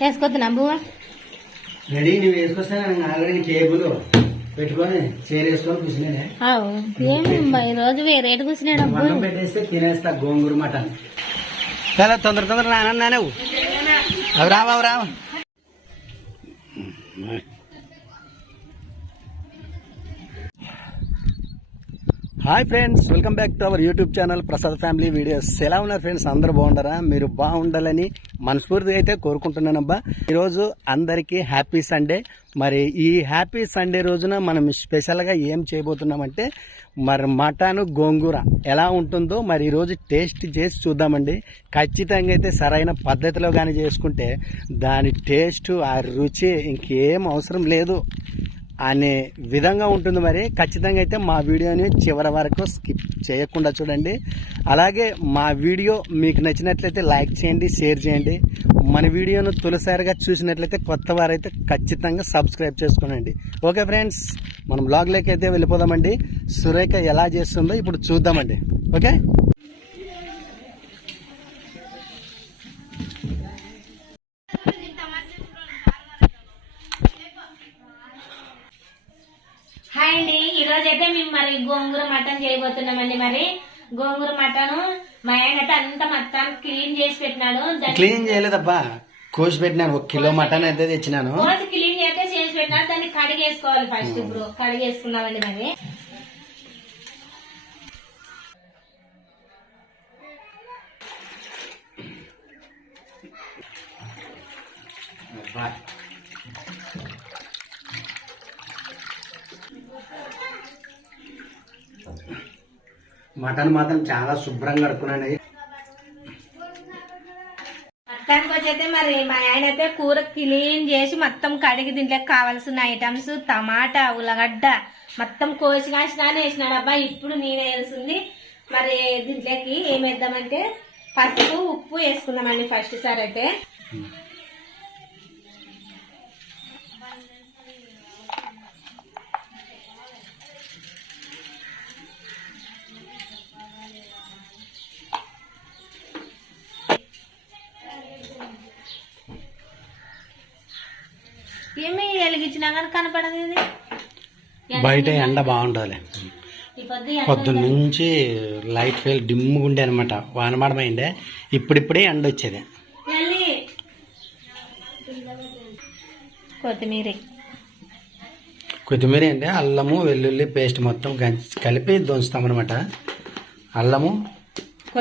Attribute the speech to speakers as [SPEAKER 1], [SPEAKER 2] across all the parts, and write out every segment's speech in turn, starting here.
[SPEAKER 1] వేసుకొద్దునా బువ్వ.
[SPEAKER 2] రెడీ నువ్వు వేసుకొస్తా already cable పెట్టుకొని చీర వేసుకొని కూర్చునే
[SPEAKER 1] ఆవు ఏం ఈ రోజు వేరేటు కూర్చున్నాడు
[SPEAKER 2] పెట్టేస్తే తినేస్తా గోంగూర మటన్. చాలా తొందర తొందర నానన్నా నువ్వు అవి రావా అవి రావా. Hi friends welcome back to our YouTube channel Prasad family videos. ఎలా ఉన్నారు ఫ్రెండ్స్? అందరూ బాగుంటారా మీరు బాగుండాలని మనస్ఫూర్తిగా అయితే కోరుకుంటున్నానబ్బా. ఈరోజు అందరికీ హ్యాపీ సండే. మరి ఈ హ్యాపీ సండే రోజున మనం స్పెషల్గా ఏం చేయబోతున్నామంటే మరి మటన్ గోంగూర ఎలా ఉంటుందో మరి ఈరోజు టేస్ట్ చేసి చూద్దామండి. ఖచ్చితంగా అయితే సరైన పద్ధతిలో కానీ చేసుకుంటే దాని టేస్ట్ ఆ రుచి ఇంకేం అవసరం లేదు. అనే విధంగా ఉంటుంది మరి. ఖచ్చితంగా అయితే మా వీడియోని చివరి వరకు స్కిప్ చేయకుండా చూడండి. అలాగే మా వీడియో మీకు నచ్చినట్లయితే లైక్ చేయండి షేర్ చేయండి. మన వీడియోను తొలిసారిగా చూసినట్లయితే కొత్త వారైతే ఖచ్చితంగా సబ్స్క్రైబ్ చేసుకోనండి. ఓకే ఫ్రెండ్స్ మనం బ్లాగ్లోకి అయితే వెళ్ళిపోదామండి. సురేఖ ఎలా చేస్తుందో ఇప్పుడు చూద్దామండి. ఓకే?
[SPEAKER 1] హాయ్ అండి. ఈ రోజు అయితే మేము మరి గోంగూర మటన్ చేయబోతున్నామండి మరి. గోంగూర మటన్ మా ఆయన అయితే అంత మొత్తం క్లీన్ చేసి పెట్టినాడు.
[SPEAKER 2] క్లీన్ చేయలేదబ్బా. కోసి పెట్టినాను. ఒక కిలో మటన్ అయితే తెచ్చినాను.
[SPEAKER 1] రోజు క్లీన్ అయితే చేసి పెట్టినాడు. దాన్ని కడిగేసుకోవాలి ఫస్ట్ ఇప్పుడు. కడిగేసుకున్నామండి మరి.
[SPEAKER 2] మటన్ మాత్రం చాలా శుభ్రంగా కడుక్కున్నాను
[SPEAKER 1] మొత్తానికి వచ్చైతే మరి మా ఆయన అయితే కూర క్లీన్ చేసి మొత్తం కడిగి దీంట్లోకి కావాల్సిన ఐటమ్స్ టమాటా ఉల్లగడ్డ మొత్తం కోసి కాసినానే వేసినాడు. అబ్బా ఇప్పుడు నేనే వేసింది మరి దీంట్లోకి ఏం వేద్దామంటే పసుపు ఉప్పు వేసుకుందామండి ఫస్ట్ సార్ అయితే. వెలిగించినా కానీ కనపడదు ఇది.
[SPEAKER 2] బయట ఎండ బాగుంటుంది
[SPEAKER 1] ఎండ
[SPEAKER 2] పొద్దున్న నుంచి లైట్ ఫెయిల్ డిమ్గా ఉండే అనమాట వానమాడమైండే ఇప్పుడిప్పుడే ఎండ వచ్చేది.
[SPEAKER 1] కొత్తిమీర.
[SPEAKER 2] కొత్తిమీర అంటే అల్లము వెల్లుల్లి పేస్ట్ మొత్తం కలిపి అనమాట అల్లము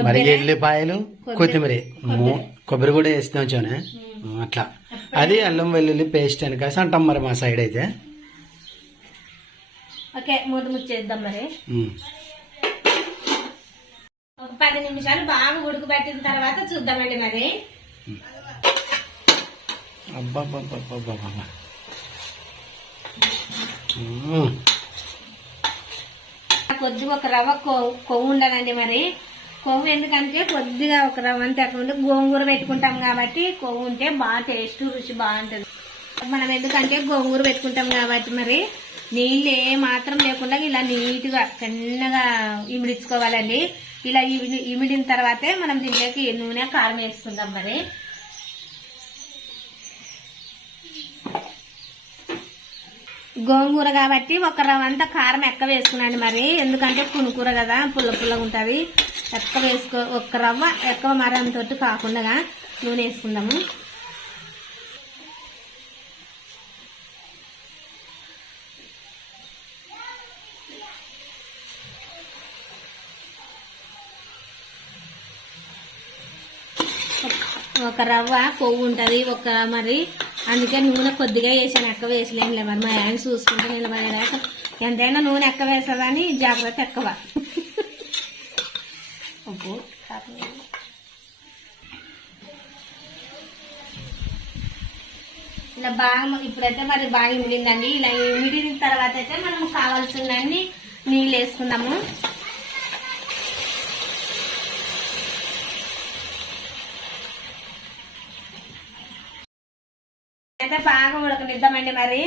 [SPEAKER 2] మరి ఎల్లిపాయలు కొత్తిమీర. కొబ్బరి. కూడా వేస్తే వచ్చానే అట్లా. అది అల్లం వెల్లుల్లి పేస్ట్ అని కాసి అంటాం మరి మా సైడ్ అయితే.
[SPEAKER 1] ఓకే మూత ముచ్చేద్దాం మరి. ఒక పది నిమిషాలు బాగా ఉడకబెట్టిన తర్వాత చూద్దామండి మరి. కొద్దిగా ఒక రవ్వ కొవ్వు కొవ్వు ఉండాలండి మరి. కొవ్వు ఎందుకంటే కొద్దిగా ఒక రవ్వ అంతే. అక్కడ గోంగూర పెట్టుకుంటాం కాబట్టి కొవ్వు ఉంటే బాగా టేస్ట్ రుచి బాగుంటుంది. మనం ఎందుకంటే గోంగూర పెట్టుకుంటాం కాబట్టి మరి నీళ్ళు ఏ మాత్రం లేకుండా ఇలా నీట్గా చిన్నగా ఇమిడించుకోవాలండి. ఇలా ఇమిడిన తర్వాతే మనం దీంట్లోకి నూనె కారం వేసుకుందాం మరి. గోంగూర కాబట్టి ఒక రవ్వంతా కారం ఎక్క వేసుకున్నాను మరి. ఎందుకంటే పునుకూర కదా పుల్ల పుల్లగా ఉంటుంది ఎక్క వేసుకో ఒక్క రవ్వ ఎక్కువ మరంతో కాకుండా నూనె వేసుకుందాము. ఒక రవ్వ కొవ్వు ఉంటుంది ఒక మరి అందుకే నూనె కొద్దిగా వేసాను ఎక్క వేసలేనులే మరి మా ఆయన చూసుకుంటే నిలబడేదాకా ఎంతైనా నూనె ఎక్క వేస్తుందని జాగ్రత్త ఎక్కువ. ఇలా బాగా ఇప్పుడైతే మరి బాగా ఇమిడిందండి ఇలా ఇమిడిన తర్వాత అయితే మనం కావాల్సినన్ని నీళ్ళు వేసుకుందాము. అయితే బాగా ఉడకనిద్దామండి మరి.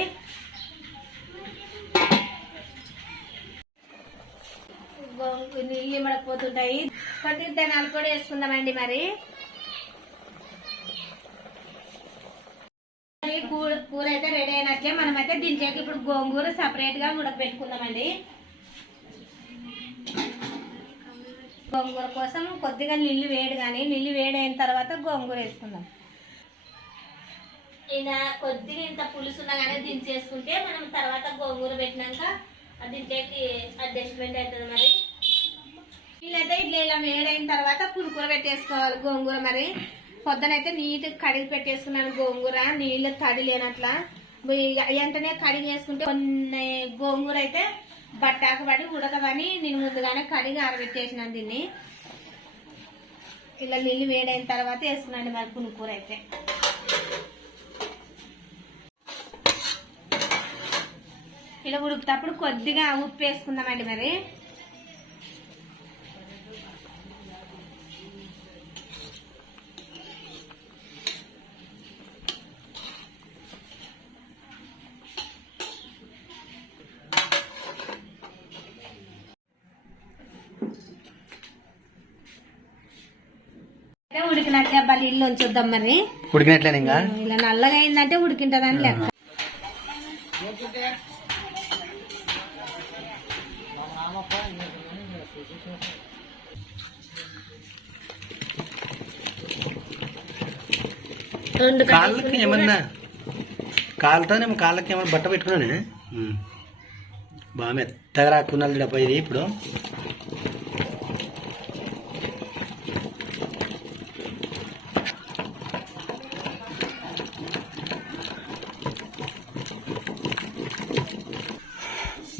[SPEAKER 1] నీళ్ళు ఇమ్మడకపోతుంటాయి కొద్దిగా ధనాలు కూడా వేసుకుందామండి మరి. కూర కూర అయితే రెడీ అయినట్లే మనమైతే దించాక ఇప్పుడు గోంగూర సపరేట్గా ఉడకబెట్టుకుందామండి. గోంగూర కోసం కొద్దిగా నీళ్ళు వేడి కానీ నీళ్ళు వేడి అయిన తర్వాత గోంగూర వేసుకుందాం. ఇలా కొద్దిగా ఇంత పులుసు ఉన్నా కానీ దించేసుకుంటే మనం తర్వాత గోంగూర పెట్టినాక దించేకి అడ్జస్ట్మెంట్ అవుతుంది మరి. వీళ్ళైతే ఇట్లా ఇలా వేడైన తర్వాత పులుకూర పెట్టేసుకోవాలి గోంగూర మరి. పొద్దునైతే నీట్ కడిగి పెట్టేసుకున్నాను గోంగూర నీళ్ళు తడి లేనట్లా. వెంటనే కడిగి వేసుకుంటే కొన్ని గోంగూర అయితే బట్టాకు పడి ఉడకదని నేను ముందుగానే కడిగి ఆరబెట్టేసినాను దీన్ని. ఇలా నీళ్ళు వేడైన తర్వాత వేసుకున్నాను మరి పులుకూర అయితే. ఇలా ఉడుకుతప్పుడు కొద్దిగా ఉప్పు వేసుకుందామండి మరి. ఉడికినట్టు అబ్బాయి ఇల్లు ఉంచుద్దాం మరి.
[SPEAKER 2] ఉడికినట్లేను ఇంకా?
[SPEAKER 1] ఇలా నల్లగా అయిందంటే ఉడికింటదని లెక్క. రెండు
[SPEAKER 2] కాళ్ళకి ఏమన్నా కాళ్ళతోనేమో కాళ్ళకి ఏమన్నా బట్ట పెట్టుకున్నానే? బాగా మెత్తగా రాక్కున్నది డబ్బా ఇది ఇప్పుడు.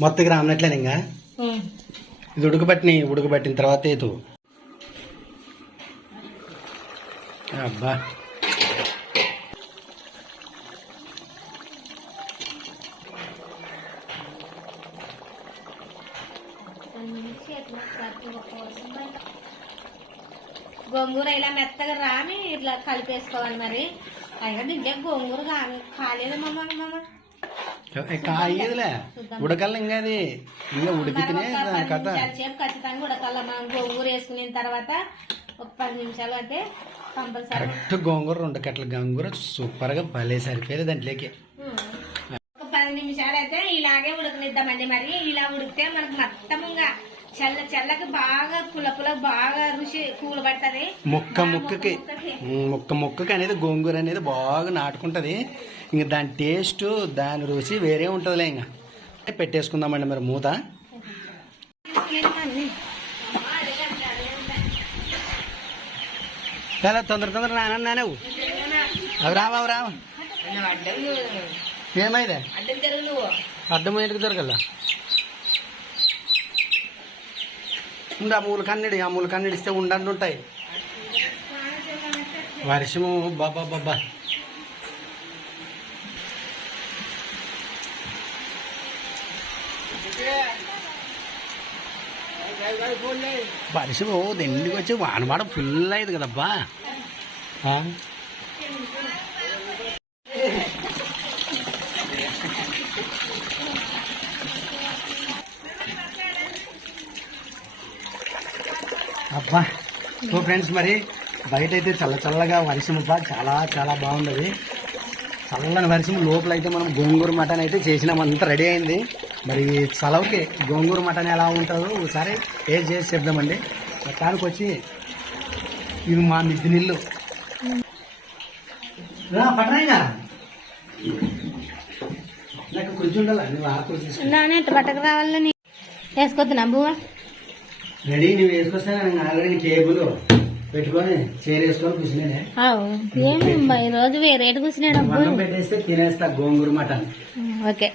[SPEAKER 2] మొత్తకి రామనట్లేదు ఇంకా. ఇది ఉడకబట్టిన ఉడకబట్టిన తర్వాత ఏతు అబ్బా.
[SPEAKER 1] గోంగూర ఇలా మెత్తగా రాని ఇట్లా కలిపేసుకోవాలి మరి. అయినా దీంట్లో గోంగూర కా- కాలేదు మమ్మ మమ్మ
[SPEAKER 2] కాయదులే ఉడకల్ల ఇంకా అది? ఇంకా ఉడికితేనే కథ.
[SPEAKER 1] సేపు ఖచ్చితంగా ఉడకాల. మనం గోంగూర వేసుకున్న తర్వాత ఒక పది నిమిషాలు అయితే కంపల్సరీ.
[SPEAKER 2] కరెక్ట్ గోంగూర రెండు కట్టల గోంగూర సూపర్గా భలే సరిపోయేది దాంట్లోకి.
[SPEAKER 1] ఒక పది నిమిషాలు అయితే ఇలాగే ఉడకనిద్దామండి. మరి ఇలా ఉడికితే మనకు మొత్తముగా చల్ల చల్లకి బాగా పుల్ల బాగా రుచి కూల పడుతుంది
[SPEAKER 2] ముక్క ముక్కకి. ముక్క ముక్కకి అనేది గోంగూర అనేది బాగా నాటుకుంటది. ఇంక దాని టేస్ట్ దాని రుచి వేరే ఉంటుందిలే ఇంకా. పెట్టేసుకుందామండి మరి మూత. చాలా తొందర తొందర నాన్న నువ్వు అవి రావా అవి రావా. ఏమైందే? అడ్డం ఇంటికి దొరకల్లా? ఉంది ఆ మూల కన్నడి ఆ మూల కన్నడి ఇస్తే ఉండండి ఉంటాయి వర్షము బాబా బాబా వర్షము దండికి వచ్చి వానవాడ ఫుల్ అయింది కదబ్బా. అబ్బా సో ఫ్రెండ్స్ మరి బయట అయితే చల్ల చల్లగా వర్షం చాలా చాలా బాగున్నది చల్లని వర్షం లోపల అయితే మనం గోంగూర మటన్ అయితే చేసినాం అంతా రెడీ అయింది. మరి చలవకి గోంగూర మటన్ ఎలా ఉంటుందో ఒకసారి టేస్ట్ చేసి చెప్దామండి. మొత్తానికి వచ్చి ఇవి మా మిద్ది నీళ్ళు పట్టరాయినా నాకు కొంచెం ఉండాలి నువ్వు ఆకులు తీసుకుని
[SPEAKER 1] నాన్న ఎట్ట బట్టకు రావాలని వేసుకోవద్దునా బువ్వ?
[SPEAKER 2] రెడీ నువ్వు వేసుకొస్తా నేను ఆల్రెడీ పెట్టుకొని చీర వేసుకొని కూర్చునే
[SPEAKER 1] ఏమి ఈ రోజు వేరేటు కూర్చున్నాడు
[SPEAKER 2] అన్నం పెట్టేస్తే తినేస్తా గోంగూర మటన్.
[SPEAKER 1] ఓకే.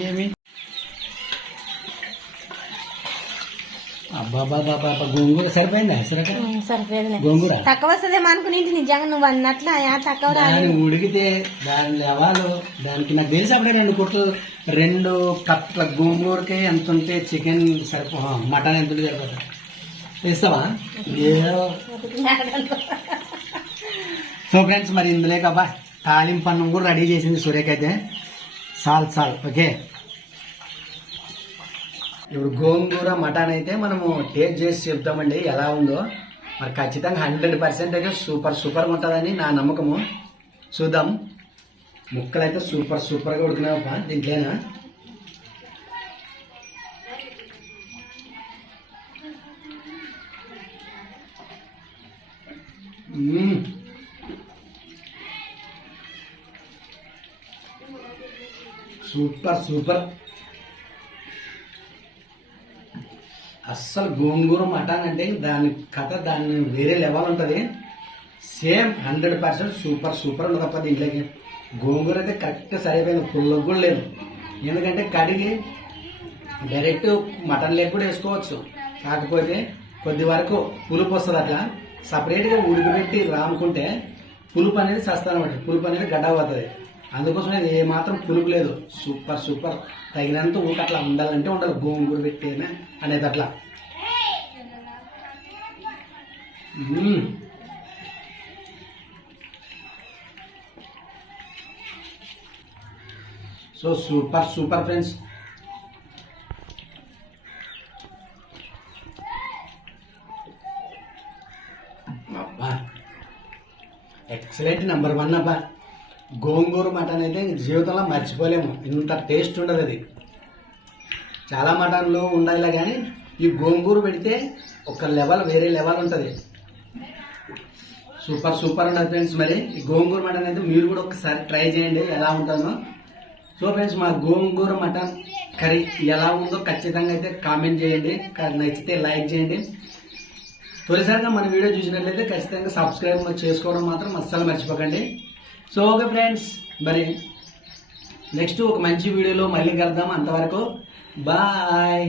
[SPEAKER 2] ఏమి అబ్బా గోంగూర సరిపోయిందా? సురక
[SPEAKER 1] సరిపోయేదిలే.
[SPEAKER 2] గోంగూర?
[SPEAKER 1] తక్కువ వస్తుందేమో అనుకుని నిజంగా నువ్వు అన్నట్ల తక్కువ
[SPEAKER 2] దాన్ని ఉడికితే దాని లెవాలు దానికి నాకు తెలిసి అప్పుడే రెండు కుట్లు రెండు కప్ల గోంగూరకి ఎంత ఉంటే చికెన్ సరిపో మటన్ ఎంత ఉంటే సరిపోతుంది ఇస్తావా సో ఫ్రెండ్స్ మరి ఇందులో కాబా తాలింపు అన్నం కూడా రెడీ చేసింది సూర్యకి అయితే సాల్ సాల్ ఓకే. ఇప్పుడు గోంగూర మటన్ అయితే మనము టేస్ట్ చేసి చెప్తామండి ఎలా ఉందో. మరి ఖచ్చితంగా హండ్రెడ్ పర్సెంట్ అయితే సూపర్ సూపర్గా ఉంటుందని నా నమ్మకము. చూద్దాం. ముక్కలు అయితే సూపర్ సూపర్గా ఉడికినావు దీంట్లోనా? మ్మ్. Super super. అస్సలు గోంగూర మటన్ అంటే దాని కథ దాన్ని వేరే లెవెల్ ఉంటుంది. Same hundred percent super super ఉంది తప్ప దీంట్లోకి. గోంగూర అయితే కరెక్ట్ సరిపోయింది పుల్లకు కూడా లేదు. ఎందుకంటే కడిగి డైరెక్ట్ మటన్ లెగ్ కూడా వేసుకోవచ్చు. కాకపోతే కొద్ది వరకు పులుపు వస్తుంది అట్లా. సపరేట్గా ఉడికిపెట్టి రాముకుంటే పులుపు అనేది సస్తానమాట. పులుపు అనేది గడ్డ అవుతుంది. అందుకోసం ఏ ఏమాత్రం పులుపు లేదు. Super super. తగినంత ఊక అట్లా ఉండాలంటే ఉండాలి. గోంగూర పెట్టేనా అనేది అట్లా. So super super friends. Excellent number one అబ్బా. గోంగూర మటన్ అయితే జీవితంలో మర్చిపోలేము. ఇంత టేస్ట్ ఉండదు అది. చాలా మటన్లు ఉండాలి కానీ ఈ గోంగూర పెడితే ఒక లెవెల్ వేరే లెవెల్ ఉంటుంది. సూపర్ సూపర్ ఉండదు ఫ్రెండ్స్ మరి. ఈ గోంగూర మటన్ అయితే మీరు కూడా ఒకసారి ట్రై చేయండి ఎలా ఉంటుందో. సో ఫ్రెండ్స్ మా గోంగూర మటన్ కర్రీ ఎలా ఉందో ఖచ్చితంగా అయితే కామెంట్ చేయండి. నచ్చితే లైక్ చేయండి. తొలిసారిగా మన వీడియో చూసినట్లయితే ఖచ్చితంగా సబ్స్క్రైబ్ చేసుకోవడం మాత్రం అస్సలు మర్చిపోకండి. సో ఓకే ఫ్రెండ్స్ మరి నెక్స్ట్ ఒక మంచి వీడియోలో మళ్ళీ కలుద్దాం. అంతవరకు బాయ్.